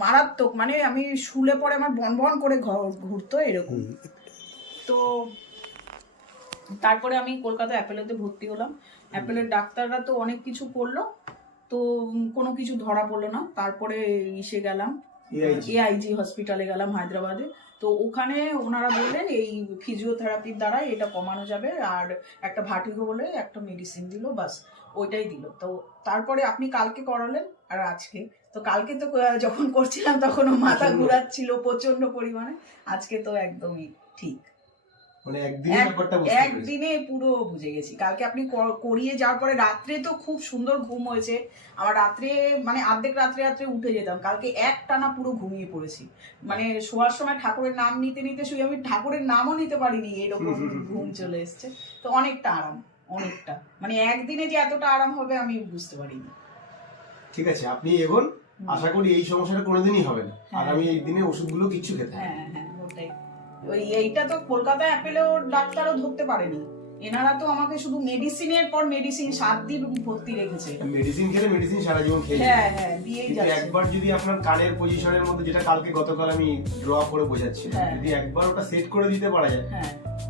মারাত্মক, মানে আমি শুলে পরে আমার বনবন করে ঘুরতো এরকম। তো তারপরে আমি কলকাতা অ্যাপেলোতে ভর্তি হলাম। অ্যাপেলের ডাক্তাররা তো অনেক কিছু করলো, তো কোনো কিছু ধরা পড়লো না। তারপরে ইসে গেলাম, এআইজি হসপিটালে গেলাম হায়দ্রাবাদে। তো ওখানে ওনারা বললেন এই ফিজিওথেরাপির দ্বারা এটা কমানো যাবে, আর একটা ভার্টিগো বলে একটা মেডিসিন দিল, বাস ওইটাই দিল। তো তারপরে আপনি কালকে করালেন আর আজকে, তো কালকে তো যখন করছিলাম তখনও মাথা ঘুরাচ্ছিল প্রচন্ড পরিমাণে, আজকে তো একদমই ঠিক, মানে একদিনে পুরো বুঝে গেছি। কালকে আপনি করিয়ে যাওয়ার পরে রাত্রে তো খুব সুন্দর ঘুম হয়েছে আমার। রাত্রে মানে অর্ধেক রাত্রে উঠে যেতাম, কালকে একটানা পুরো ঘুমিয়ে পড়েছি। মানে শোয়ার সময় ঠাকুরের নাম নিতে নিতে শুয়ে আমি ঠাকুরের নামও নিতে পারিনি, এরকম ঘুম চলে এসছে। তো অনেকটা আরাম, অনেকটা, মানে একদিনে যে এতটা আরাম হবে আমি বুঝতে পারিনি। ঠিক আছে, আপনি এগোন, আশা করি এই সমস্যাটা কোনোদিনই হবে না। আর আমি এই দিনে ওষুধগুলো কিছু খেতে হবে। হ্যাঁ ওটাই। এইটা তো কলকাতায় অ্যাপেলেও ডাক্তারও ধরতে পারেনি, এনারা তো আমাকে শুধু মেডিসিনের পর মেডিসিন 7 দিন ভর্তি রেখেছে। মেডিসিন খেলে মেডিসিন সারা জীবন খেয়ে দিয়েই যাচ্ছে। যাচ্ছে। একবার যদি আপনার কানের পজিশনের মধ্যে, যেটা গতকাল আমি ড্র করে বোঝাচ্ছি, যদি একবার ওটা সেট করে দিতে পারা যায়,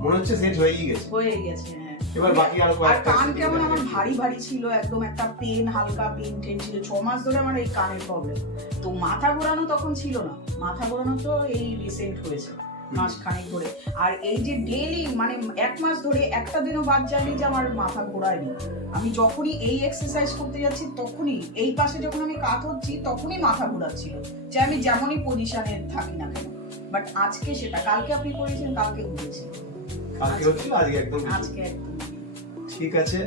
মনে হচ্ছে সেট হয়েই গেছে। এবার বাকি আর কান কেমন আমার ভারী ভারী ছিল একদম, একটা পেন, হালকা পেন ছিল। 6 মাস ধরে আমার এই কানের প্রবলেম। তো মাথা ঘোরানো তখন ছিল না, মাথা ঘোরানো তো এই রিসেন্ট হয়েছে মাস খানেক ধরে। আর এই যে ডেইলি মানে 1 মাস ধরে একটা দিনও বাদ যায়নি যে আমার মাথা ঘোরায়নি। আমি যখনই এই এক্সারসাইজ করতে যাচ্ছি তখনই, এই পাশে যখন আমি কাত হচ্ছি তখনই মাথা ঘোরাচ্ছিল, যে আমি যেমনই পজিশনে থাকি না কেন। বাট আজকে সেটা, কালকে আপনি করেছেন, কালকে ঘুরেছি, কালকে হচ্ছিল, আজকে একদম ঠিক আছে।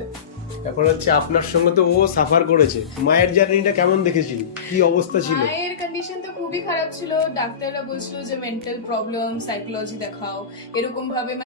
এখন হচ্ছে আপনার সঙ্গে তো ও সাফার করেছে, মায়ের জার্নিটা কেমন দেখেছিল, কি অবস্থা ছিল? মায়ের কন্ডিশন তো খুবই খারাপ ছিল, ডাক্তাররা বলছিল যে মেন্টাল প্রবলেম, সাইকোলজি দেখাও, এরকম ভাবে